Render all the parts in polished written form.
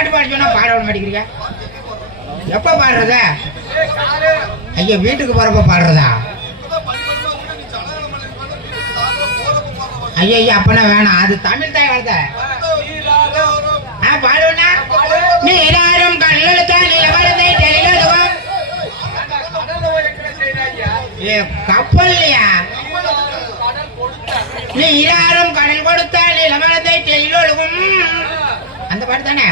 பாட்டு பாட சொன்னா பாட விட மாட்டேங்கிறீங்க. எப்ப பாடுறத? ஐயா வீட்டுக்கு போறப்ப பாடுறதா? ஐயா ஐயா அப்பனா வேணாம், அது தமிழ் தாய் வார்த்தை. பாடுவனா நீராரும் கடலுக்கான நிலவரத்தை தெளிவதுவம் கப்பல்லையா? நீராரும் கடல் கொடுத்தால் நிலவரத்தை தெளிவதுவும் அந்த பாட்டு தானே?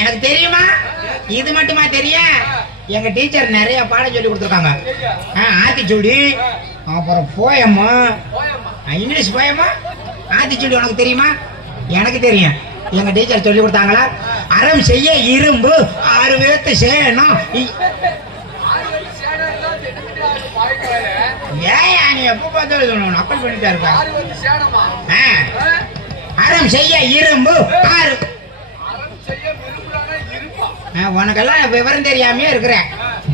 எனக்கு தெரியுமா? இது மட்டுமா தெரியும்? எங்க டீச்சர் நிறைய பாடம் சொல்லி கொடுத்துருக்காங்க. ஆத்திச்சூடி, அப்புறம் போயமா, இங்கிலீஷ் போயமா, ஆத்திச்சூடி உனக்கு தெரியுமா? எனக்கு தெரியும். எங்க டீச்சர் சொல்லி கொடுத்தாங்களா? அறம் செய்ய இரும்பு 6 வேத்து சேனம். ஏயா நீ எப்ப பார்த்தாலும் நக்கல் பண்ணிட்டா இருக்க. அறம் செய்ய இரும்பு 6. உனக்கெல்லாம் விவரம் தெரியாமே இருக்கிறேன்.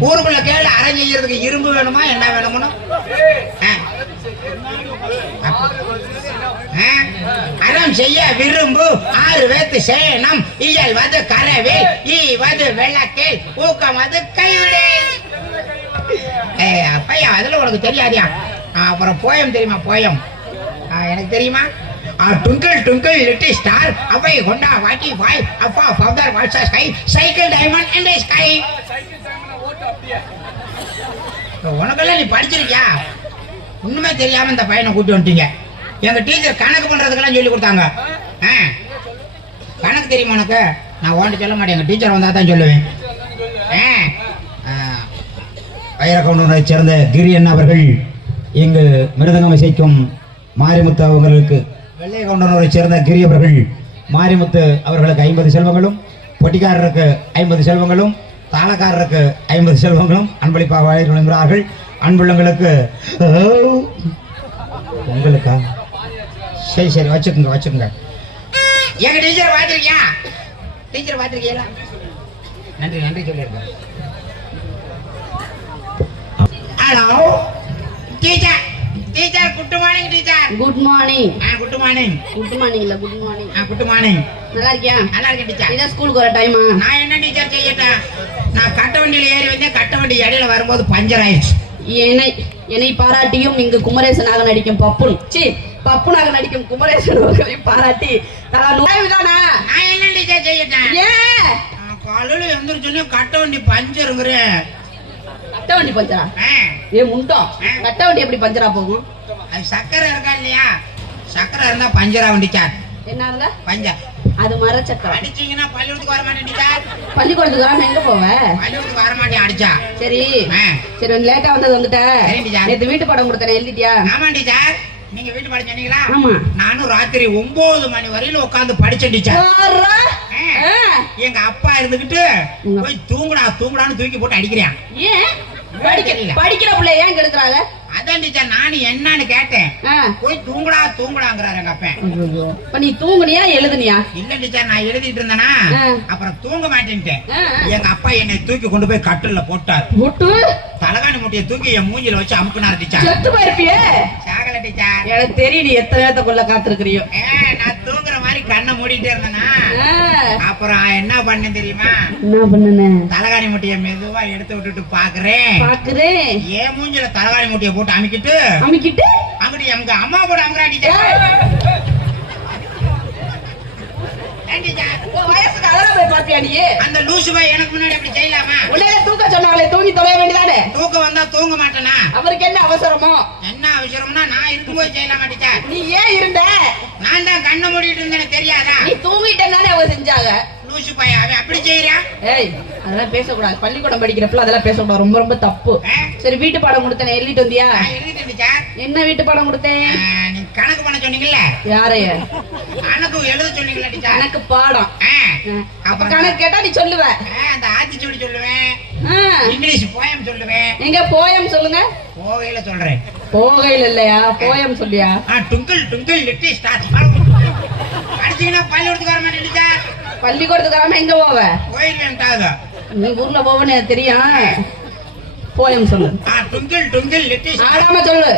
ஊருக்குள்ள கேளு, அறம் செய்யறதுக்கு இரும்பு வேணுமா என்ன வேணும்னு? அறம் செய்ய விரும்பு 6 வேத்து சேனம். இயல்வது கரவேல், ஈவது வெள்ளக்கேல், ஊக்கமது கைவிடே. அப்பையா அதுல உனக்கு தெரியாதியா? அப்புறம் போயம் தெரியுமா? போயம் எனக்கு தெரியுமா? ட்விங்கிள் ட்விங்கிள் லிட்டில் ஸ்டார், அவை கொண்டா வாட்டி வாய், அப்பா ஃபதர் வாட்ஸ் ஸ்கை, சைக்கிள் டைமண்ட் இன் தி ஸ்கை. உனக்கெல்லாம் நீ படிச்சிருக்கியா? ஒண்ணுமே தெரியாம இந்த பையனை கூட்டி வந்துட்டீங்க. எங்க டீச்சர் கணக்கு பண்றதுக்கெல்லாம் சொல்லி கொடுத்தாங்க. கணக்கு தெரியுமா உனக்கு? நான் ஓண்டு சொல்ல மாட்டேன், எங்க டீச்சர் வந்தா தான் சொல்லுவேன். வைரக்கவுண்டரை சேர்ந்த கிரி அண்ணா அவர்கள் இங்கு மிருதங்கம் இசைக்கும் மாரிமுத்து அவர்களுக்கு, வெள்ளை கவுண்டரை சேர்ந்த கிரி அவர்கள் மாரிமுத்து அவர்களுக்கு 50 செல்வங்களும், பொட்டிக்காரருக்கு 50 செல்வங்களும், தாளக்காரருக்கு 50 செல்வங்களும் அன்பளிப்பாக வழங்கி விளங்குகிறார்கள். அன்புள்ளங்களுக்கு உங்களுக்கா? சரி சரி வச்சுக்கோங்க வச்சுக்கோங்க. எங்க டீச்சர் பார்த்திருக்கியா? டீச்சர் பார்த்திருக்கீங்களா? நன்றி நன்றி சொல்லியிருக்கேன். Hello teacher. Teacher good morning teacher. Good morning. Good morning. Good morning இல்ல குட் மார்னிங். Good morning. நல்லா இருக்கியா? நல்லா இருக்கேன் டீச்சர். இத ஸ்கூலுக்கு வர டைமா? நான் என்ன டீச்சர் செய்யட்டேன்? நான் கட்ட வண்டியில ஏறி வந்தேன், கட்ட வண்டி இடையில வரும்போது பஞ்சர் ஆயிடுச்சு. என்னை பாராட்டியும் இங்கு குமரேசனாக நடிக்கும் பப்புனாக நடிக்கும் குமரேசன் அவர்களையும் பாராட்டி நான் என்ன டீச்சர் செய்யட்டேன்? காலையில எந்திரிச்சோன்னே கட்ட வண்டி பஞ்சருங்கிறேன். கட்ட வண்டி பஞ்சரா? முண்டம் கட்ட வண்டி எப்படி பஞ்சரா போகும்? அது சக்கரை இருக்கா இல்லையா? சக்கரை இருந்தா பஞ்சரா வண்டி சார். என்ன இருந்தா பஞ்சர்? அது மர சக்கரை. அடிச்சீங்கன்னா பள்ளிக்கூடத்துக்கு வர மாட்டேன் டீச்சர். பள்ளிக்கூடத்துக்கு வராம எங்க போவ? பள்ளிக்கூடத்துக்கு வர மாட்டேன் அடிச்சா. சரி சரி லேட்டா வந்துட்ட. நேத்து வீட்டு படம் கொடுத்தேன், எழுதிட்டியா? ஆமா டீச்சர். நீங்க வீட்டு பாடம் சொன்னீங்களா? ஆமா. நானும் ராத்திரி 9 மணி வரையில உட்கார்ந்து படிச்சேன் டீச்சர். எங்க அப்பா இருந்துகிட்டு போய் தூங்குடான்னு தூக்கி போட்டு அடிக்கிறேன். ஏன் படிக்கிற பிள்ளை ஏன் கெடுக்கிறாங்க? அதான் டீச்சர் நானும் என்னன்னு கேட்டேன். போய் தூங்குடாங்கிறாரு எங்க அப்பா. இப்ப நீ தூங்குனியா எழுதுனியா? இல்ல டீச்சர் நான் எழுதிட்டு இருந்தேனா, அப்புறம் தூங்க மாட்டேன்ட்டேன். எங்க அப்பா என்னை தூக்கி கொண்டு போய் கட்டில்ல போட்டார். தலகாணி மூட்டையை தூக்கி என் மூஞ்சில வச்சு அமுக்குனாரு டீச்சர். செத்து போயிருப்பியே. சாகல டீச்சர். எனக்கு தெரியும் நீ எத்தனை நேரத்துக்குள்ள காத்திருக்கிறியோ. நான் தூங்குற மாதிரி கண்ணை மூடிட்டே இருந்தேனா, அப்புறம் என்ன பண்ண தெரியுமா? என்ன பண்ணன? தலகாணி மூட்டையை மெதுவா எடுத்து விட்டுட்டு பாக்குறேன். என் மூஞ்சில தலகாணி மூட்டையை போட்டு அமுக்கிட்டு அங்கிட்டு எங்க அம்மா போட அமுறா டீச்சர். வயசுக்கு அதெல்லாம் போய் பாத்தியா நீ? அந்த லூசு பாய் எனக்கு முன்னாடி அப்படி செய்யலாமா? உடனே தூக்க சொன்னாங்களே, தூங்கி தொலைய வேண்டியதானே? தூக்கம் வந்தா தூங்க மாட்டேனா? அவருக்கு என்ன அவசரமோ? என்ன அவசரம்னா நான் இருக்கும்போது செய்யலாமா டீச்சர்? நீ ஏன் இருந்த? நான் தான் கண்ணை மூடிட்டு இருந்தேன்னு தெரியாதா? நீ தூங்கிட்டேன்னு அவங்க செஞ்சாங்க. லூசு பாய் அவன் அப்படி செய்யறான். ஏய் அதெல்லாம் பேசக்கூடாது. பள்ளிக்கூடம் படிக்கிறப்பல அதெல்லாம் பேசக்கூடாது, ரொம்ப ரொம்ப தப்பு. சரி வீட்டு பாடம் கொடுத்தேன், எழுதிட்டு வந்தியா? எழுதிட்டு டீச்சர். என்ன வீட்டு பாடம் கொடுத்தேன்? நீ கணக்கு பண்ண சொன்னீங்கல்ல. யாரைய? கணக்கு எழுத சொன்னீங்கல்ல டீச்சர். கணக்கு பாடம். அப்ப கணக்கு கேட்டா நீ சொல்லுவ. அந்த ஆத்திச்சூடி சொல்லுவேன், இங்கிலீஷ் போயம் சொல்லுவேன். எங்க போயம் சொல்லுங்க. போகையில சொல்றேன். போகையில இல்லையா, போயம் சொல்லியா? Twinkle twinkle little star. அடிச்சீங்கன்னா பள்ளிக்கூடத்துக்கு வர மாட்டேன் டீச்சர். பள்ளிக்கூடத்துக்கு வராம எங்க போவ? கோயில். நீ ஊர்ல போவன்னு தெரியும். போயம் சொல்லு. ட்விங்கிள் ட்விங்கிள் லிட்டில் ஆடாம சொல்லு.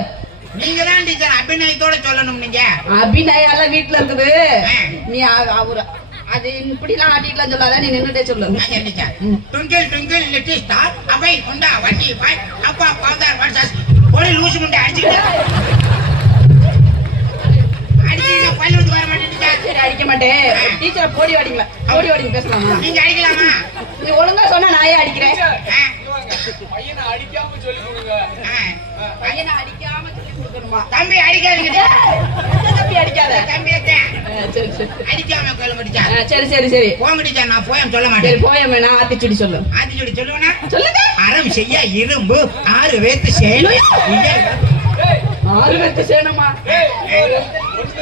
நீங்க தான் டீச்சர் அபிநயத்தோட சொல்லணும். நீங்க அபிநயம் எல்லாம் வீட்டுல இருக்குது. நீ அவரு அது இப்படிலாம் ஆட்டிட்டுலாம் சொல்லாத, நீ நின்னுட்டே சொல்லு. Teacher twinkle twinkle little star அவை கொண்டா வண்டி பாய் அப்பா பாவதார் வாட்சாஸ் ஒரே லூசு முண்டை அடிச்சுக்கிட்டு அடிச்சு பள்ளி வந்து வர மாட்டேன் டீச்சர். சரி அடிக்க மாட்டேன். டீச்சரை போடி வாடிங்களா? போடி வாடிங்க பேசலாமா? நீங்க அடிக்கலாமா? நீ ஒழுங்கா சொன்னா நான் ஏன் அடிக்கிறேன்? பையனை அடிக்காம சொல்லி கொடுங்க. பையனை அடிக்காம சொல்லி கொடுக்கணுமா? தம்பி அடிக்காதீங்க. தம்பி அடிக்காத. தம்பியத்தான் சரி சரி அடிக்காம கேளுங்க டீச்சர். சரி சரி சரி போங்க டீச்சர், நான் போயம் சொல்ல சரி மாட்டேன். போயம் வேணா ஆத்திச்சுடி சொல்லு. ஆத்திச்சுடி சொல்லுவேனா? சொல்லுங்க. அறம் செய்ய இரும்பு 6 வேத்து சேனு 6 வெத்து சேணுமா? 1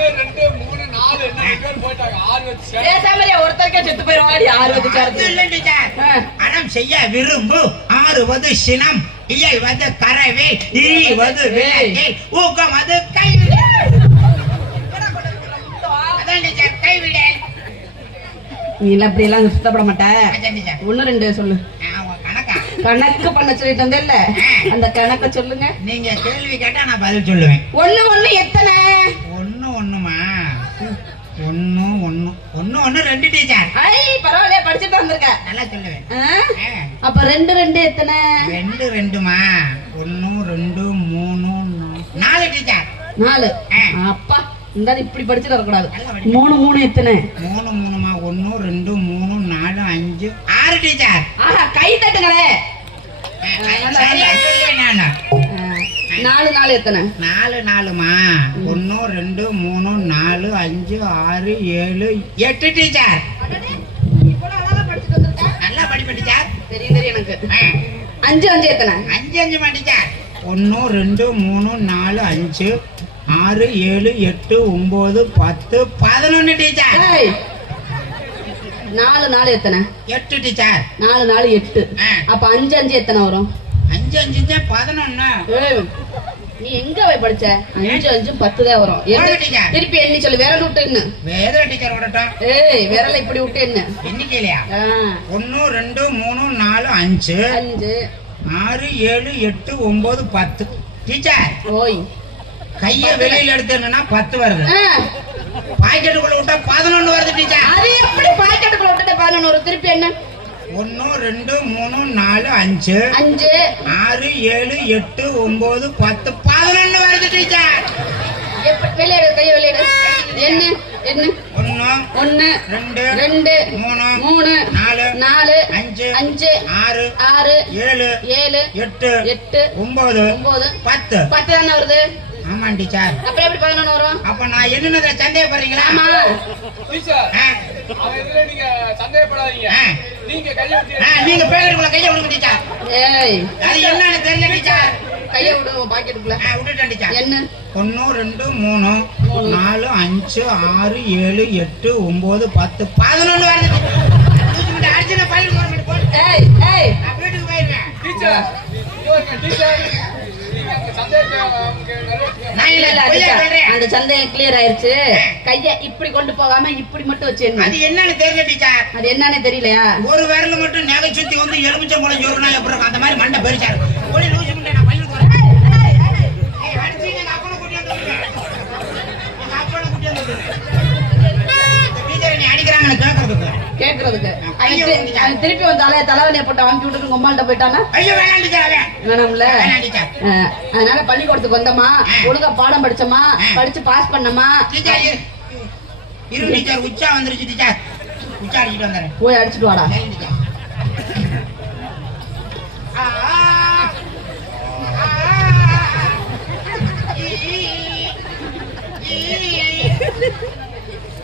2 3 4 என்ன பேர் போட்டாங்க. 6 வச்சு பேசாமலே ஒருத்தருக்கே செத்து போயிடுவாடி. 6 வெத்து அது சேர்த்து இல்ல டீச்சர். அறம் செய்ய விரும்பு 6வது சினம் இயல்வது கரவே ஈவது விலகில் ஊக்கமது கைவிடு. அதான் டீச்சர் கைவிடு. நீ எல்லாம் அப்படி எல்லாம் சுத்தப்பட மாட்ட. அதான் டீச்சர். 1 2 சொல்லு. கணக்கா கணக்கு பண்ண சொல்லிட்டு வந்தேல்ல, அந்த கணக்க சொல்லுங்க. நீங்க கேள்வி கேட்டா நான் பதில் சொல்லுவேன். 1 1 எத்தனை? 1 1மா 1 1 1 1 2 டீச்சர். ஐ பரவாயில்லையே, படிச்சுட்டு வந்திருக்க. நல்லா சொல்லுவேன். அப்ப 2 2 எத்தனை? 2 2மா 1 2 3 4 டீச்சர். 4. அப்பா இந்த இப்படி படிச்சுட்டு வரக்கூடாது. 3 3 எத்தனை? 3 3மா 1 2 3 4 5 6 டீச்சர். ஆஹா கை தட்டுங்களே. சரியா சொல்லுவேன் நானு. 4 4 எத்தனை? 4 4மா 1 2 3 4 5 6 7 8 டீச்சர். நல்லா படிப்பேன் டீச்சர். தெரியும் தெரியும் எனக்கு. 5 5 எத்தனை? 5 5மா டீச்சர். 1 2 3 4 5 6 7 8 9 10 11 டீச்சர். 4 4 எத்தனை? 8 டீச்சர். 4 4 8. அப்ப 5 5 எத்தனை வரும்? 5 5 11. நீ எங்க போய் படிச்ச? 5 5 10 தான் வரும். திருப்பி எண்ணி சொல்லு. விரல் விட்டு என்ன? வேற டீச்சர் ஓடட்டும். விரல இப்படி விட்டு என்ன? எண்ணிக்கையிலையா? 1 2 3 4 5 5 6 7 8 9 10 டீச்சர். ஓய் கைய வெளியில எடுத்தேன்னா 10 வருது. பாக்கெட்டுக்குள்ள விட்டா 11 வருது டீச்சர். அது எப்படி பாக்கெட்டுக்குள்ள விட்டுட்டு 11 வரும்? திருப்பி என்ன? 1 2 3 4 5 5 6 7 8 9 10 11 வருது டீச்சர். எப்படி வெளியிடு? கைய வெளியிடு. என்ன என்ன? 1 1 2 2 3 3 4 4 5 5 6 6 7 7 8 8 9 9 10 10 தானே வருது. ஆமா டீச்சர். அப்புறம் எப்படி 11 வரும்? அப்ப நான் என்னன்னு சந்தேகப்படுறீங்களா? ஆமா. டீச்சர் அவன் இதுல நீங்க சந்தேகப்படாதீங்க. நீங்க கைய விட்டு நீங்க பேக்கெட்டுக்குள்ள கைய விடுங்க டீச்சர். ஏய் அது என்னன்னு தெரியல டீச்சர். கைய விடு பாக்கெட்டுக்குள்ள. விட்டுட்டேன் டீச்சர். என்ன? 1 2 3 4 5 6 7 8 9 10 11 வருது. அடிச்சு நான் பையன் போற மாதிரி போட்டு ஏய் ஏய் நான் வீட்டுக்கு போயிருவேன். டீச்சர் டீச்சர் நீங்க நான் இல்ல அந்த சந்தேகம் கிளியர் ஆயிருச்சு. கைய இப்படி கொண்டு போகாம இப்படி மட்டும் வச்சு என்ன? அது என்னன்னு தெரியல டீச்சர். அது என்னன்னு தெரியலையா? ஒரு விரல மட்டும் நகை சுத்தி வந்து எலுமிச்சம்பழம் ஜோறுனா எப்படி இருக்கும் அந்த மாதிரி மண்டை பெருசாரு. ஒளி லூசி முண்டை நான் பையனுக்கு வரேன். அடிச்சு எங்க அப்பனை கூட்டி வந்து விடுறேன். எங்க அப்பனை கூட்டி வந்து விடுறேன். டீச்சர் நீ அடிக்கிறாங்கன்னு கேக்குறதுக்கு அவன் திருப்பி வந்தாலே தலைவலியை போட்டு அமுக்கி விட்டுட்டு உங்கம்மாள்கிட்ட போயிட்டானா? ஐயோ வேணாம் டீச்சர். வேணாம்ல. அதனால பள்ளிக்கூடத்துக்கு வந்தோமா, ஒழுங்கா பாடம் படிச்சோமா, படிச்சு பாஸ் பண்ணமா. டீச்சர் இரு டீச்சர். உச்சா வந்துருச்சு டீச்சர். உச்சா அடிச்சுட்டு வந்துடுறேன். போய் அடிச்சுட்டு வாடா.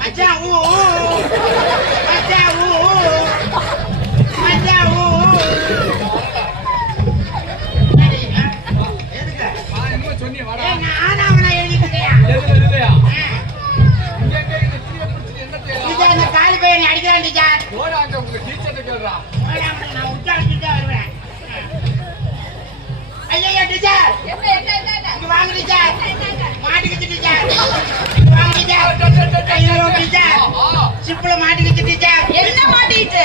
மச்சான் ஊ மச்சான் ஊ மச்சான் ஊ. எதுக்கு? என்ன சொன்னீங்க வாடா. நானா அவனா எழுதிட்டு இருக்கேன். இல்லையா இங்க எங்க இந்த டீச்சர் பிடிச்சி என்ன செய்யலாம்? டீச்சர் இந்த காலி பையனை அடிக்கிறான் டீச்சர். போடாங்க உங்க டீச்சர்ட்ட கேளுடா. நான் உச்சா அடிச்சுட்டு வருவேன். ஐயா டீச்சர் இங்க வாங்க டீச்சர். மாட்டிக்கிச்சு டீச்சர். வாங்க டீச்சர். ஐயோ டீச்சர் சிப்புல மாட்டிக்கிச்சு டீச்சர். என்ன மாட்டிச்சு?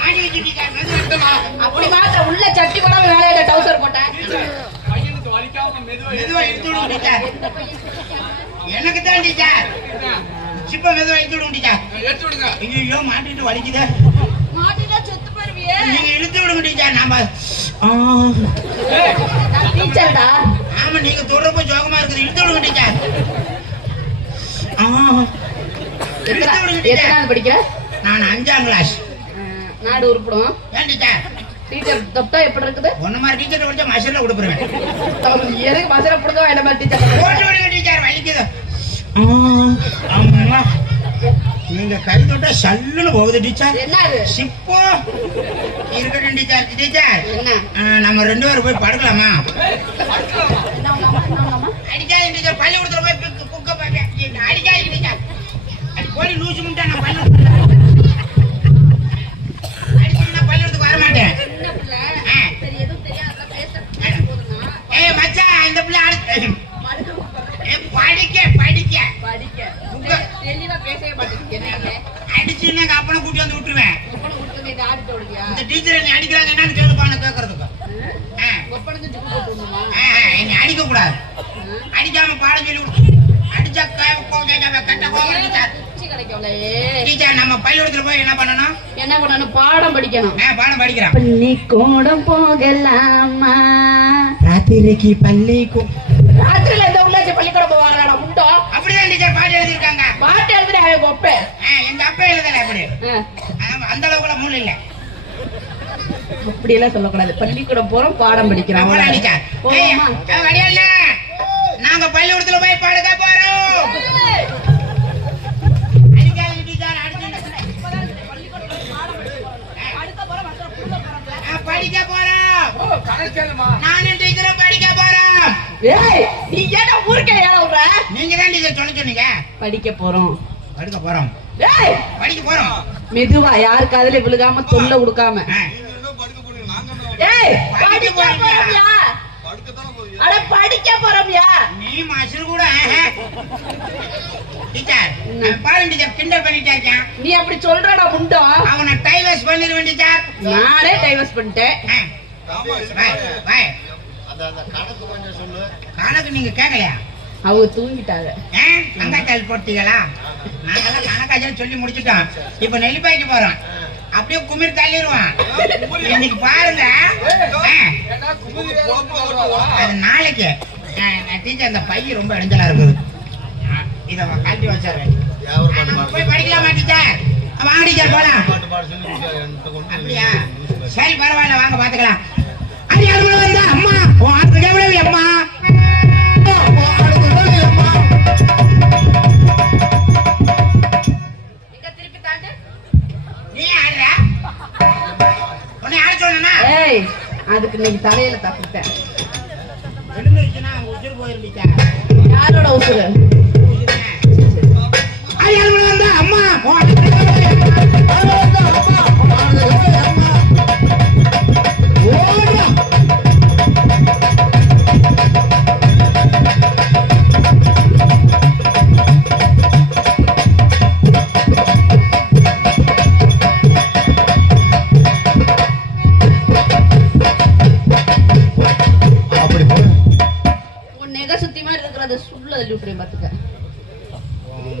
மாட்டிக்கிச்சு டீச்சர். அப்படி மாட்ட உள்ள சட்டி போடாம வேலையில டவுசர் போட்டேன். பையனுக்கு வலிக்காம மெதுவா மெதுவா எடுத்து விடுங்க டீச்சர். எனக்கு தான் டீச்சர். சிப்ப மெதுவா இழுத்து விடுங்க டீச்சர். எடுத்து விடுங்க. ஐயோ மாட்டிட்டு வலிக்குதே. மாட்டினா செத்து போயிருவியே. நீங்க இழுத்து விடுங்க டீச்சர். நாம நான் டீச்சர்டா. ஆமா நீங்க தொடர்பு ஜோகமா இருக்குது. இழுத்து விடுங்க டீச்சர். இழுத்து விடுங்க டீச்சர். எத்தனாவது படிக்கிற? நான் 5ஆம் கிளாஸ். நாடு உருப்படும். ஏன் டீச்சர்? டீச்சர் தொட்டா எப்படி இருக்குது? ஒன்ன மாதிரி டீச்சர் படிச்சா மசல்ல கொடுத்துருவேன். எதுக்கு மசர புடுங்க என்ன மாதிரி டீச்சர்? போட்டு விடுங்க டீச்சர். வலிக்குது. அம்மா நீங்க கை தொட்டா சல்லுன்னு போகுது டீச்சர். என்ன அது? சிப்போ இருக்கட்டும் டீச்சர். டீச்சர் என்ன? நம்ம 2 பேரும் போய் படுக்கலாமா? என்ன உங்க அடிக்காதீங்க டீச்சர். பள்ளிக்கூடத்துல போய் குக்க பாப்பேன். அடிக்காதீங்க டீச்சர். அடி போய் லூசு முட்டா. நான் பள்ளிக்கூடத்துல அடிச்சா பள்ளிக்கூடத்துக்கு வர மாட்டேன். சின்ன பிள்ளை. சரி எதுவும் தெரியாத பேச போதுமா? ஏய் மச்சான் இந்த பிள்ளை படிக்க படிக்க படிக்க தெளிவா பேசவே மாட்டேங்குது. என்ன அடிச்சுன்னு எங்க அப்பனை கூட்டி வந்து விட்டுருவேன். ஒப்பனை கொடுத்தது இது ஆடிட்டு ஓடுவியா? இந்த டீச்சர் என்னை அடிக்கிறாங்க என்னன்னு கேளுப்பான்னு கேட்கறதுக்கு. ஒப்பனுக்கு ஜிப்பு போட்டு விடணுமா? என்னை அடிக்க கூடாது. அடிக்காம பாடம் சொல்லி அடிச்சா கட்ட கோவம் டீச்சர். குச்சி கிடைக்கல. டீச்சர் நம்ம பள்ளிக்கூடத்துல போய் என்ன பண்ணணும்? என்ன பண்ணணும்? பாடம் படிக்கணும். பாடம் படிக்கிறோம். பள்ளிக்கூடம் போகலாமா? ராத்திரிக்கு பள்ளிக்கூடம். ராத்திரில எந்த உள்ளாச்சு பள்ளிக்கூடம் போவாங்களாடா முட்டோ? அப்படிதான் டீச்சர் பாட்டு எழுதிருக்காங்க. பாட்டு எழுதுற அவங்க ஒப்பே. எங்க அப்பா எழுதல அப்படி. அந்த அளவுக்குள்ள மூளை இல்ல. அப்படி எல்லாம் சொல்லக்கூடாது. பள்ளிக்கூடம் போறோம் பாடம் படிக்கிறோம். நாங்க பள்ளிக்கூடத்துல போய் படுக்க போறோம். படிக்க போறோம். நானும் டீச்சரும் படிக்க போறோம். நீ ஏன்னா ஊருக்கே ஏழ விடுற? நீங்க தான் டீச்சர் சொல்ல சொன்னீங்க. படிக்க போறோம். படிக்க போறோம். படிக்க போறோம். மெதுவா யாரு காதுல விழுகாம தொல்லை கொடுக்காம. படிக்க போறோம்யா. அட படிக்க போறோம்யா. நீ மாஸ்டர் கூட டீச்சர் பாருங்க டீச்சர் கிண்டல் பண்ணிட்டே இருக்கேன். நீ அப்படி சொல்றடா முண்டோ. அவனை டைவர்ஸ் பண்ணிடுவேன் டீச்சர். நானே டைவர்ஸ் பண்ணிட்டேன். கணக்கு நீங்க கேட்கலையா? அவங்க தூங்கிட்டாங்க. அங்காச்சால் போட்டீங்களா? நாங்கெல்லாம் கணக்காச்சால் சொல்லி முடிச்சுட்டோம். இப்ப நெல்லிப்பாய்க்கு போறோம். அப்படியே குமிர் தள்ளிடுவான். இன்னைக்கு பாருங்க. அது நாளைக்கு டீச்சர் அந்த பைய ரொம்ப இடைஞ்சலா இருக்குது. இத கழட்டி வச்சாரு. போய் படிக்கலாமா டீச்சர்? வாங்க டீச்சர் போலாம். அப்படியா? சரி பரவாயில்ல வாங்க பாத்துக்கலாம். அது எவ்வளவு வந்தா அம்மா அதுக்கு எவ்வளவு அம்மா அதுக்கு நீங்க தலையில தப்பிட்டேன். யாரோட உசுறு? அம்மா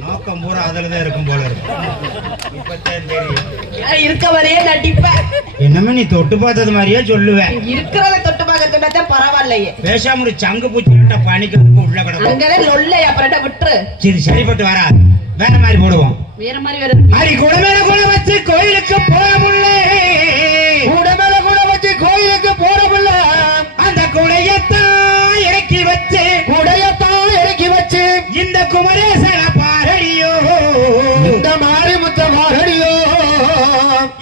நோக்கம் பூரா அதுலதான் இருக்கும் போல இருக்க வரையே நடிப்பேன். என்னமே நீ தொட்டு பார்த்தது மாதிரியே சொல்லுவேன். இருக்கிறத தொட்டு பார்க்க சொன்னா பரவாயில்லையே. பேசாம ஒரு சங்கு பூச்சி பணிக்கு உள்ள கிடக்கும். அங்கதான் லொல்லை அப்புறம் விட்டுரு. சரி சரிப்பட்டு வரா. வேற மாதிரி போடுவோம். வேற மாதிரி வேற அடி குடமேல கூட வச்சு கோயிலுக்கு போற முல்ல. குடமேல கூட வச்சு கோயிலுக்கு போற முல்ல. அந்த குடையத்தான் இறக்கி வச்சு இந்த குமரேசன பாரடியோ. இந்த மாறி முத்த பாரடியோ.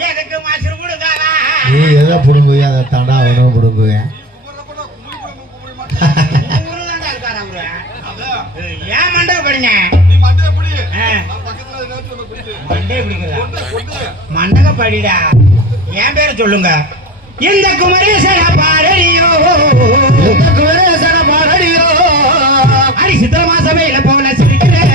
எதுக்கு மாஸ்டர் புடுங்காதா? நீ எதை புடுங்குவிய அதை தாண்டா அவனும் புடுங்குவேன். ஏன் மண்டை படிங்க? மண்டக படிடா. என் பேரை சொல்லுங்க. இந்த குமரேசன பாரடியோ. இந்த குமரேசன பாரடியோ. அடி சித்திர மாசமே இல்ல போகல சிரிக்கிறேன்.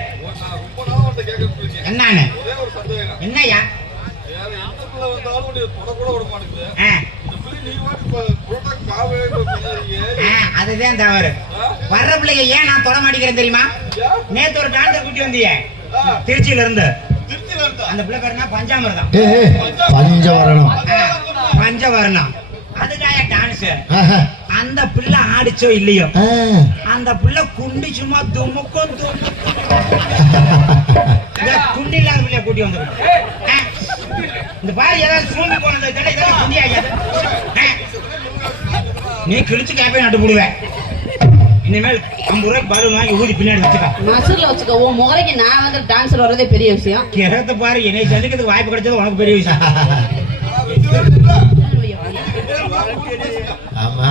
ரொம்ப நாளா உன்கிட்ட கேட்கறதுக்கு இருக்கேன். என்னன்னு ஒரே ஒரு சந்தேகம். என்னய்யா வேற எந்த பிள்ளை வந்தாலும் உன்னை தொட கூட விட மாட்டேங்குது. ஆ, இந்த பிள்ளை நீ வாட்டி புரோட்டா காவே பண்ணாதீங்க. ஆ, அதுதான் தவறு. வர்ற பிள்ளைங்க ஏன் நான் தொட மாட்டேங்கிறேன் தெரியுமா? நேத்து ஒரு டான்சர் கூட்டி வந்தியே திருச்சியில இருந்து, திருச்சியில இருந்தா அந்த பிள்ளை பேருனா பஞ்சாமிர்தம். பஞ்சவரணம். பஞ்சவர்ணம். அதுக்காக டான்ஸ். ஆஹா. அந்த பிள்ளை ஆடிச்சோ இல்லையோ, ஆ. அந்த பிள்ளை குண்டி சும்மா துமுக்கும் குண்டி இல்லாத பிள்ளைய கூட்டி வந்துடும். இந்த பாரு ஏதாவது சூழ்ந்து போனது இதெல்லாம் குண்டி ஆகாது. நீ கிழிச்சு கேப்பே நட்டு போடுவேன். இனிமேல் 50 ரூபாய்க்கு பலூன் வாங்கி ஊதி பின்னாடி வச்சுக்க. மசூர்ல வச்சுக்கோ. உன் முறைக்கு நான் வந்து டான்ஸர் வர்றதே பெரிய விஷயம். கிரகத்தை பாரு, என்னை சந்திக்கிறதுக்கு வாய்ப்பு கிடைச்சது உனக்கு பெரிய விஷயம். ஆமா.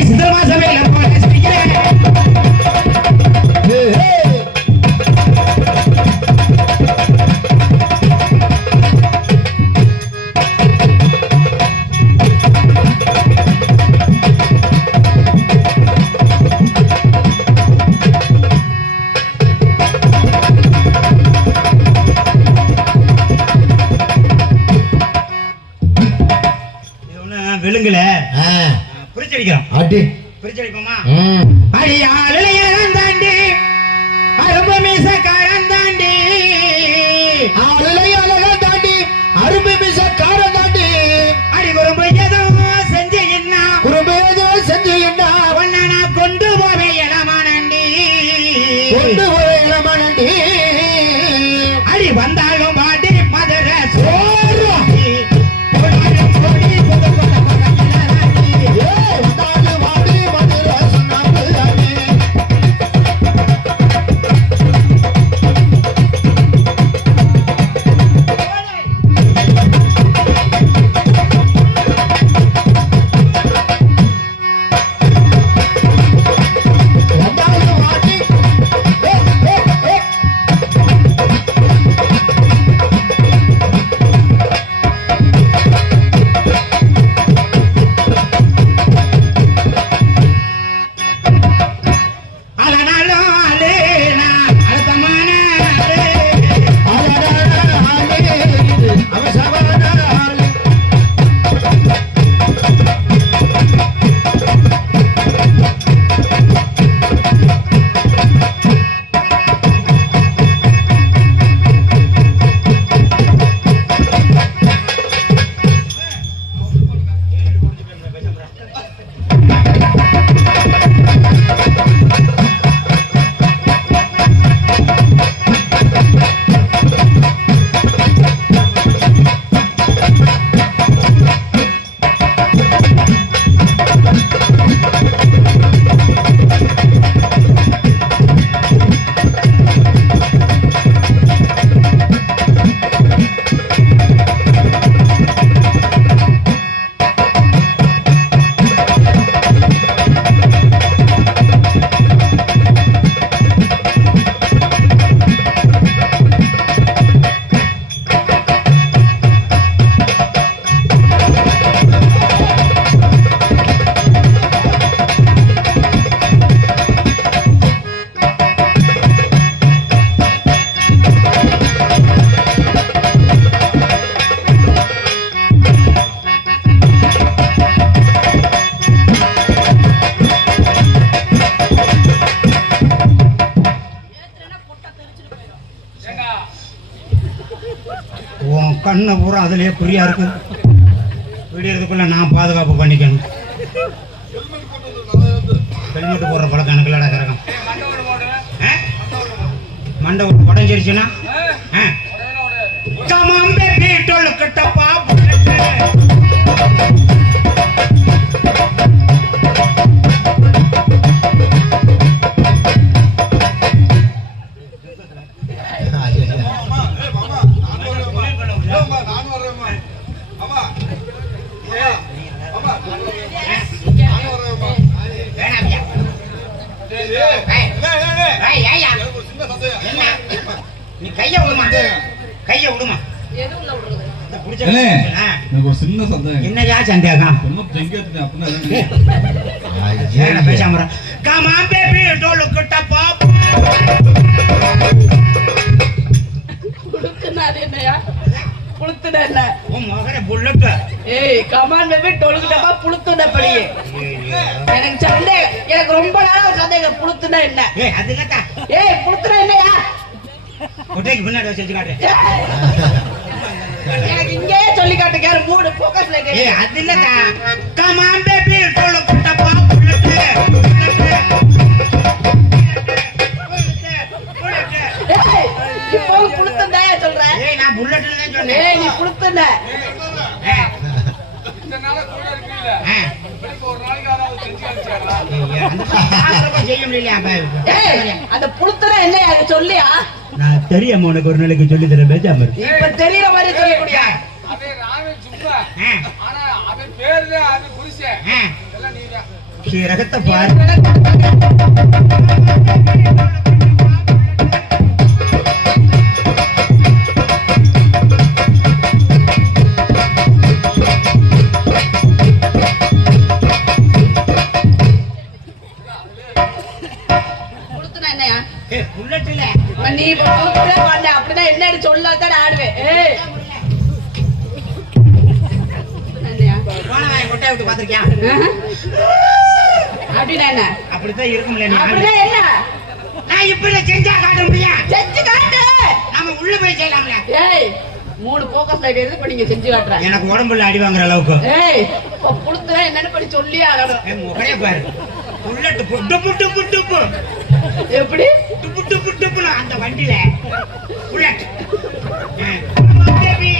சித்திரமா சமையல் விழுங்குல பிரிச்சடிக்கிறோம். அடி. பிரிச்சடிப்போமா? ம். அடியாளையன் தாண்டி அரும்பு மீசக்காரன் தாண்டி, ஆளலை அழகா தாண்டி அருமை மிச காரம் தாண்டி அடி குறும்பு ஏதோ செஞ்சு என்ன குறும்பு ஏதோ செஞ்சு என்ன ஒன்ன நான் கொண்டு போவேன் இளமானண்டி. கொண்டு போய் இளமனண்டி. அடி வந்தாலும் பாட்டி மதுர ஓரோ. ஏய், தாடு வாடி மதுரை சுண்ணாம்பு தாண்டி. வந்தாலும் வாடி. ஏய், ஏய், ஏய். அலனாலும் அலேனா அழுத்தமான அலே. அழகான ஆளே இது அவசரமான ஆளே. உன் கண்ணை பூரா அதுலயே குறியா இருக்கு. விடியறதுக்குள்ள நான் பாதுகாப்பு பண்ணிக்கணும். ஹெல்மெட் போடுற பழக்கம் எனக்கு இல்லடா கரகம். மண்டை விட்டு உடஞ்சிருச்சுன்னா கமாம்பே பீட்டோல கட்டப்பா நீ கைய விடுமா, கைய விடுமா. எனக்கு ஒரு சின்ன சந்தேகம். என்னையா சந்தேகம்? அப்படின்னா பேசாம கமா பேபி டோலு கிட்ட பாப்பா புளுத்துனா அது என்னையா? புளுத்துனா என்ன? உன் மகனை புல்லட். ஏய் கமான் பேபி டொலுக்குடமா புளுத்துன படி. எனக்கு சந்தேகம், எனக்கு ரொம்ப நாளா ஒரு சந்தேகம், புளுத்துனா என்ன? ஏய் அது இல்லக்கா. ஏய் புளுத்துனா என்னையா? கொட்டைக்கு பின்னாடி வச்சு வச்சு காட்டு. எனக்கு இங்கேயே சொல்லி காட்டுங்க, மூடு போக்கஸ்ல ஏய் கேக்கு. அது இல்லக்கா. கமான் பேபி டோல குட்டப்பா புல்லட். ஏய் இப்போ புளுத்துனாயா சொல்ற? ஏய் நான் புல்லட்ல தான் சொன்னேன். ஏய் நீ புளுத்துன. ஏய் இந்த நாள கூட இருக்கீங்களா? ஏய் இப்ப ஒரு நாளைக்கு யாராவது செஞ்சு காமிச்சாங்களா? அந்த பாத்திரம் செய்ய முடியலையா அப்ப? ஏய் அந்த புளுத்துனா என்னையா அது சொல்லியா? நான் தெரியாம உனக்கு ஒரு நாளைக்கு சொல்லி தரேன் பேசாம இரு. இப்ப தெரியற மாதிரி சொல்ல முடியா? அதே ராமே சும்மா. ஆ. ஆனா அவன் பேர்ல அது புருஷன். ஆ. எல்லாம் நீதான். ரகத்தை பாரு. புளுத்துனா என்னையா? ஏய் புல்லட் இல்ல. நீ இப்ப புளுத்துனா பண்ண அப்படிதான் என்னன்னு சொல்லாதான் ஆடுவேன். ஏய் என்னையா? போன வாய் கொட்டை விட்டு பாத்திருக்கியா? அப்படின்னா என்ன? அப்படித்தான் இருக்கும்ல நீ. அப்படின்னா என்ன? நான் இப்படி செஞ்சா காட்ட முடியா? செஞ்சு காட்டு. நாம உள்ள போய் செய்யலாம்ல. ஏய் 3 போக்கஸ் லைட் எடுத்து இப்ப நீங்க செஞ்சு காட்டுறேன். எனக்கு உடம்புல அடி வாங்குற அளவுக்கு. ஏய் இப்ப புளுத்துனா என்னன்னு படி சொல்லி ஆகணும். ஏய் முகரே பாரு. புல்லட் புட்டு புட்டு புட்டு புட்டு. எப்படி? புட்டு புட்டு புட்டு அந்த வண்டியில புல்லட். பேபி.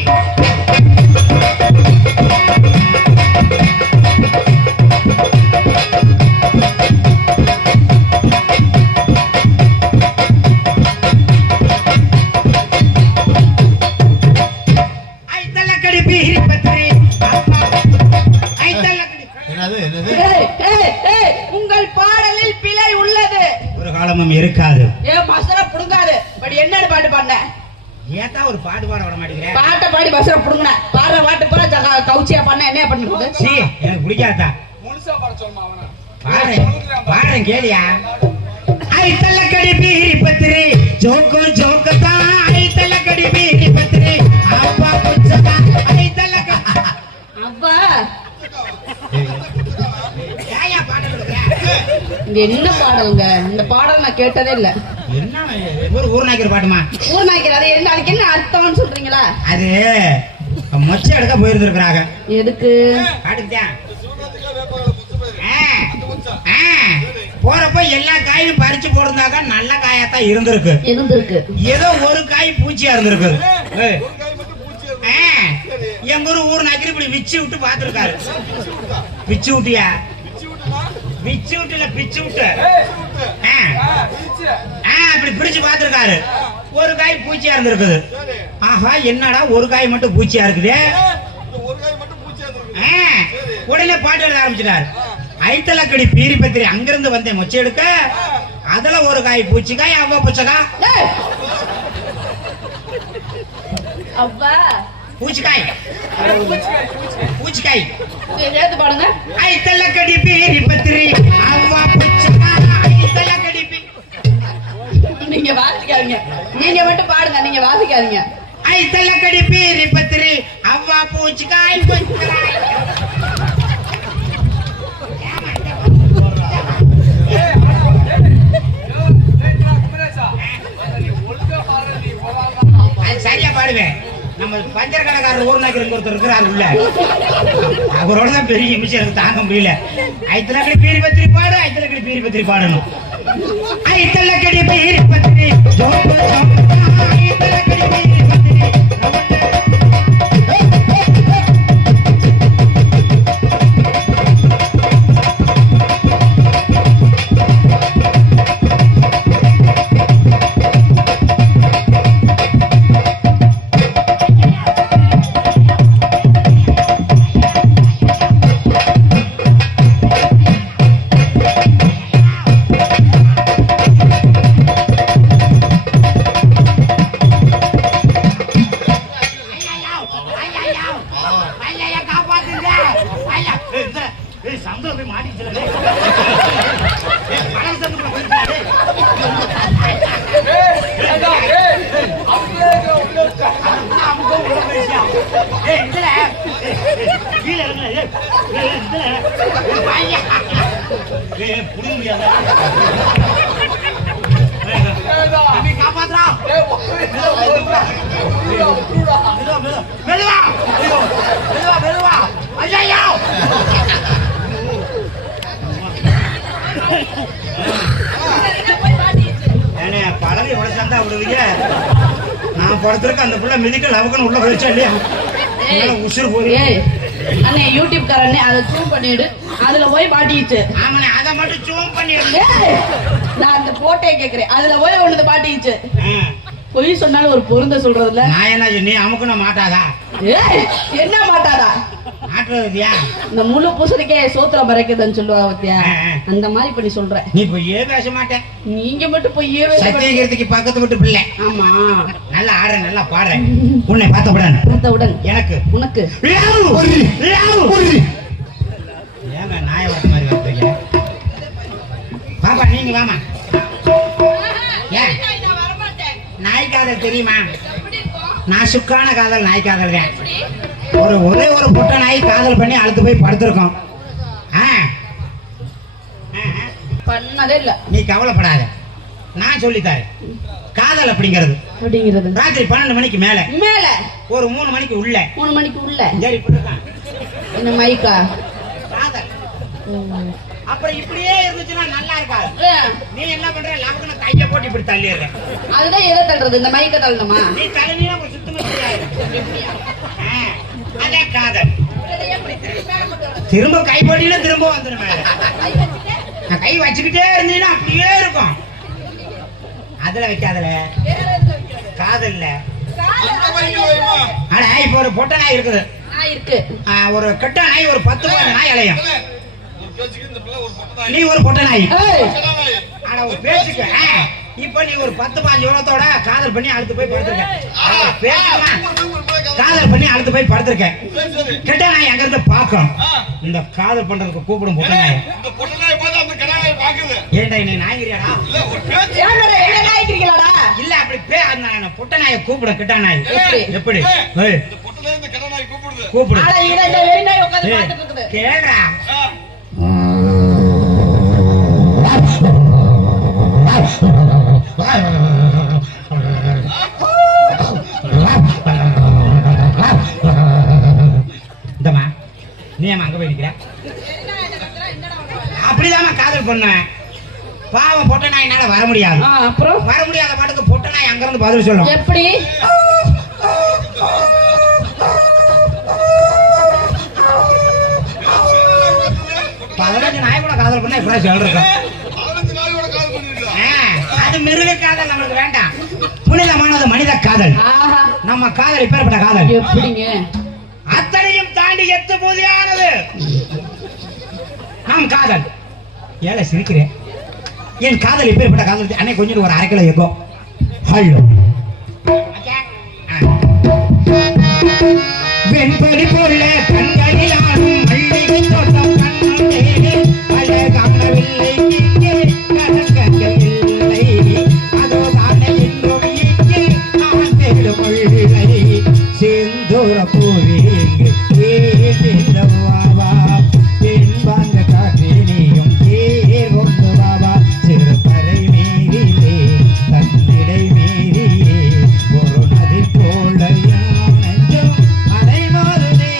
ஐ தலக்கடி பீரி பத்ரி. ஐ தலக்கடி. என்னது என்னது ஏய் ஏய் ஏய் உங்கள் பாடலில் பிழை உள்ளது. ஒரு காலமும் இருக்காது. ஏ மசர புடுங்காது. படி என்னன்னு பாட்டு பாடுன? ஏத்தா ஒரு பாடு பாட விட மாட்டேங்கிறேன். பாட்டை பாடி மசர புடுங்குன. பாடுற பாட்டு பூரா கவுச்சியா பண்ண என்ன பண்ணுது? சீ எனக்கு பிடிக்காதா. முழுசா பாட சொல்லுமா அவன. பாடுறேன் கேளியா. ஐ தலக்கடி பீரி பத்ரி ஜோக்கு ஜோக்கதா. ஐ தலக்கடி பீரி பத்ரி அப்பா புச்சதா. ஐ தலக்க. அப்பா ஏயா பாட கொடுக்குற? இங்க என்ன பாடலுங்க? இந்த பாடல் நான் கேட்டதே இல்ல. என்ன ஒரு ஊர்நாய்க்கிற பாட்டுமா? ஊர் நாய்க்கிற அது என்ன? அதுக்கு என்ன அர்த்தம்னு சொல்றீங்களா? அது மொச்ச எடுக்க போயிருந்துருக்குறாங்க. எதுக்கு? பாட்டுக்கிட்டேன். போறப்ப எல்லா காயும் பறிச்சு போடுறதாக்க நல்ல காயாத்தான் இருந்திருக்கு. இருந்திருக்கு. ஏதோ ஒரு காய் பூச்சியா இருந்திருக்கு. எங்க ஊர் நாய்க்கு இப்படி விச்சு விட்டு பாத்துருக்காரு. பிச்சு விட்டியா? பிச்சு விட்டுல பிச்சு விட்டு அப்படி பிடிச்சு பாத்துருக்காரு. ஒரு காய் பூச்சியா இருந்திருக்குது. ஆஹா என்னடா ஒரு காய் மட்டும் பூச்சியா இருக்குது. உடனே பாட்டு எழுத ஆரம்பிச்சிட்டாரு. ஐத்தலக்கடி பீரி பத்திரி அங்கிருந்து வந்தேன் மொச்சை எடுக்க. அதுல ஒரு காய் பூச்சிக்காய் அவ்வா பூச்சக்கா. ஏய்! அப்பா பூச்சிக்காய் பூச்சிக்காய் ஏத்து பாடுங்க. ஐத்தலக்கடி பீரி பத்திரி அவ்வா பூச்சக்கா. ஐத்தலக்கடி நீங்க வாசிக்காதீங்க. நீங்க மட்டும் பாடுங்க, நீங்க வாசிக்காதீங்க. ஐத்தலக்கடி பீரி பத்திரி அவ்வா பூச்சிக்காய் பூச்சிக்காய். அது சரியா பாடுவேன். நம்ம பஞ்சர் கடைக்காரர் ஊர் நாய்க்கு ஒருத்தர் இருக்கிறார் உள்ள. அவரோட தான் பெரிய நிமிஷம் எனக்கு தாங்க முடியல. ஐத்தலக்கடி பீரி பத்திரி பாடு. ஐத்தலக்கடி பீரி பத்திரி பாடணும். ஐத்தலக்கடி பீரி பத்திரி ஜோக்கு ஜோக்கு. ஐத்தலக்கடி பீரி பத்திரி கீழே இறங்குடா, ஏய். ஏய், புடிக்க முடியாதா? காப்பாத்துறா மெதுவா ஐயா ஏனே பழனி உடச்சாந்தா விடுவீங்க. நான் படுத்திருக்க அந்த புள்ள மிதிக்க லவக்கன்னு உள்ள போயிடுச்சா இல்லையா? உசுறு போய் ஏய் அண்ணே யூடியூப் காரண்ணே அதை ஜூம் பண்ணிடு, அதுல போய் மாட்டிக்கிச்சு. ஆமாண்ணே அதை மட்டும் ஜூம் பண்ணிடுங்க. ஏய், நான் அந்த போட்டே கேக்குறேன், அதுல போய் ஒண்ணு மாட்டிக்கிச்சு. பொய் சொன்னாலும் ஒரு பொருந்த சொல்றதுல நான் என்ன நீ அமுக்குன மாட்டாதா? ஏய் என்ன மாட்டாதா? மாட்டுறதுயா இந்த முழு பூசணிக்கே சோத்துல மறைக்குதுன்னு சொல்லுவா பத்தியா, அந்த மாதிரி பண்ணி சொல்ற. நீ பொய்யே பேச மாட்டேன். நீங்க மட்டும் பொய்யே சத்தியகிருத்திக்கு பக்கத்து விட்டு பிள்ளை. ஆமா நல்லா ஆடுற நல்லா பாடுறேன். உன்னை பார்த்தவுடன் எனக்கு உனக்கு ஏங்க நாய வர மாதிரி வரீங்க? பாப்பா நீங்க வாமா. ஏன் நாய் காதல் தெரியுமா? நாசுக்கான காதல் நாய் காதல் தான். ஒரே ஒரு பொட்டை நாய் காதல் பண்ணி அழுத்து போய் படுத்திருக்கோம். பண்ணதே இல்ல. நீ கவலைப்படாத, நான் சொல்லித்தாரு. காதல் அப்படிங்கிறது ராத்திரி 12 மணிக்கு மேல ஒரு 3 மணிக்கு உள்ள 3 மணிக்கு உள்ள சரி இப்படிதான் என்ன மைக்கா காதல். அப்புறம் இப்படியே இருந்துச்சுன்னா நல்லா இருக்காது. நீ என்ன பண்ற? லவக்குன்னு கைய போட்டு இப்படி தள்ளிடுற. அதுதான் எதை தள்ளுறது? இந்த மைக்க தள்ளணுமா? நீ தள்ளினா சுத்தமா தெரியாது. அதே காதல். திரும்ப கை போட்டினா திரும்ப வந்துடும் மேல. நான் கை வச்சுக்கிட்டே இருந்தீங்கன்னா அப்படியே இருக்கும். அதுல வைக்காதல காதல்ல. ஆனா இப்ப ஒரு பொட்டை நாய் இருக்குது, ஒரு கெட்ட நாய், ஒரு 10 நாய் அலையும். நீ ஒரு பொட்டை நாய். ஆனா ஒரு பேச்சுக்கு இப்ப நீ ஒரு 10-15 வருஷத்தோட காதல் பண்ணி அழுத்து போய் படுத்திருக்க. காதல் பண்ணி அழுத்து போய் படுத்திருக்க. கெட்ட நாய் அங்க இருந்து பாக்கும். இந்த காதல் பண்றதுக்கு கூப்பிடும் பொட்டை நாய். ஏண்டா நீ நாய்கிறியாடா? இல்ல அப்படி பொட்டை நாயை கூப்பிடும். கெட்ட நாய் எப்படி கூப்பிடு? கேள்றா இந்தமா நீ ஏமா அங்க போய் நிக்கிற? அப்படிதான் காதல் பண்ண. பாவம் பொட்டை நாயினால வர முடியாது. அப்புறம் வர முடியாத பாட்டுக்கு பொட்டை நாய் அங்க இருந்து பதில் சொல்லும். எப்படி? 15 நாய் கூட காதல் பண்ணா இப்ப சொல்றேன். அது மிருக காதல் நமக்கு வேண்டாம். புனிதமானது மனித காதல். நம்ம காதல் இப்பேற்பட்ட காதல். எப்படிங்க? அத்தனையும் தாண்டி எத்து பூதியானது நம் காதல். ஏழை சிரிக்கிறேன். என் காதல் இப்பேற்பட்ட காதல். அன்னை கொஞ்சம் ஒரு 1/2 கிலோ எக்கோ. ஹலோ வெண்படி போல கண்களிலாடும் மல்லிகை தோட்டம் கண்ணே அழகானவில்லை இங்கே கணக்கவில்லை அதோ தானே என்றும் இங்கே நான் தேடும் கொள்ளை செந்தூர பூவே ஏவா என்பாங்க காற்றினியும் ஏர் கொண்டு வாவா சிறு பறை மீறிலே தன்னிடை மீறியே ஒரு நதி போல நெஞ்சம் அடைமாறுதே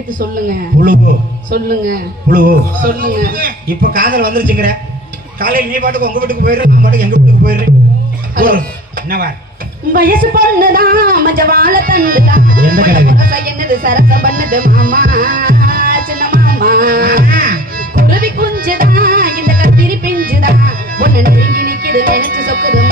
எடுத்து சொல்லுங்க. புழுவோ சொல்லுங்க. புழுவோ சொல்லுங்க. இப்ப காதல் வந்துருச்சுங்கிற. காலையில் நீ பாட்டுக்கு உங்க வீட்டுக்கு போயிரு, நான் பாட்டுக்கு எங்க வீட்டுக்கு போயிரு. என்னவா வயசு பொண்ணுதான் மஜவால தந்துதான். எந்த கிழவி? என்னது சரச பண்ணது மாமா, சின்ன மாமா. குருவி குஞ்சுதான் இந்த கத்திரி பிஞ்சுதான். ஒண்ணு நெருங்கி நிக்குது நினைச்சு சொக்குது